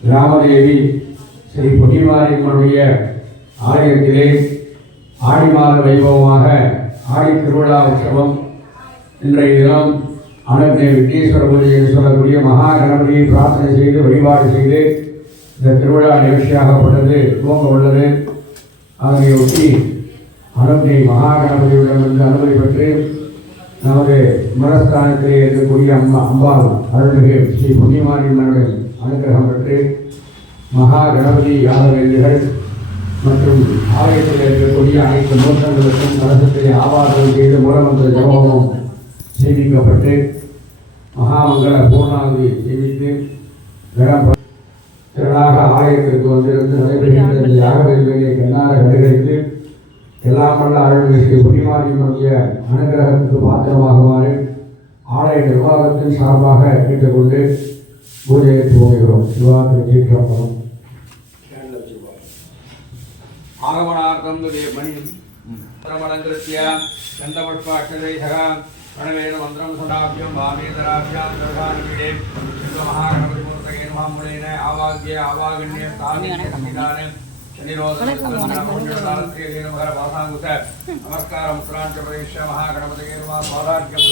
ராமதேவி ஸ்ரீ பொன்னிமாரியம்மனுடைய ஆலயத்திலே ஆடி மாத வைபவமாக ஆடி திருவிழா உற்சவம் இன்றைய தினம் அனந்த விக்னேஸ்வர பூஜை என்று சொல்லக்கூடிய மகா கணபதியை பிரார்த்தனை செய்து வழிபாடு செய்து இந்த திருவிழா நிகழ்ச்சியாகப்பட்டது துவங்க உள்ளது. அதனையொட்டி அனந்தை மகா கணபதியிடமிருந்து அனுமதி பெற்று நமது மனஸ்தானத்திலே இருக்கக்கூடிய அம்பாள் அருள்மிகு ஸ்ரீ பொன்னிமாரியம்மனுடைய அனுகிரகம் பெற்று மகா கணபதி யாதவேந்திகள் மற்றும் ஆலயத்தில் இருக்கக்கூடிய அனைத்து மூர்த்தங்களுக்கும் கலசத்தை ஆவாதம் செய்து மூலமந்திர ஜபமும் செய்விக்கப்பட்டு மகாமங்கள பூர்ணாவதி செய்வித்து திரளாக ஆலயத்திற்கு வந்திருந்து நடைபெறுகின்ற இந்த யாகவேள்வியை கண்ணார கண்டுகளித்து எல்லாம் வல்ல அருள்மிகு ஸ்ரீ பொன்னிமாரியம்மனுடைய அனுகிரகத்துக்கு பாத்திரமாகுமாறு ஆலய நிர்வாகத்தின் சார்பாக கேட்டுக்கொண்டு பூஜையை துவங்குகிறோம். சிவாத்திரி தீர்த்தம் ஆகமனார்த்தம் மணிமலங்கிருத்திய கந்தபுஷ்பாட்சதைசக பிரணவேன மந்திரம் சடாபியம் வாமேதராபியாம் தர்கானிபீடே மகாகணபதி மூர்த்தகே நமமுனேன ஆவாக்ய ஆவாகண்ய தானிதான நமஸ்கார முத்ராஞ்ச பிரவேஷ மகாகணபதிகே நம சௌராஜ்யம்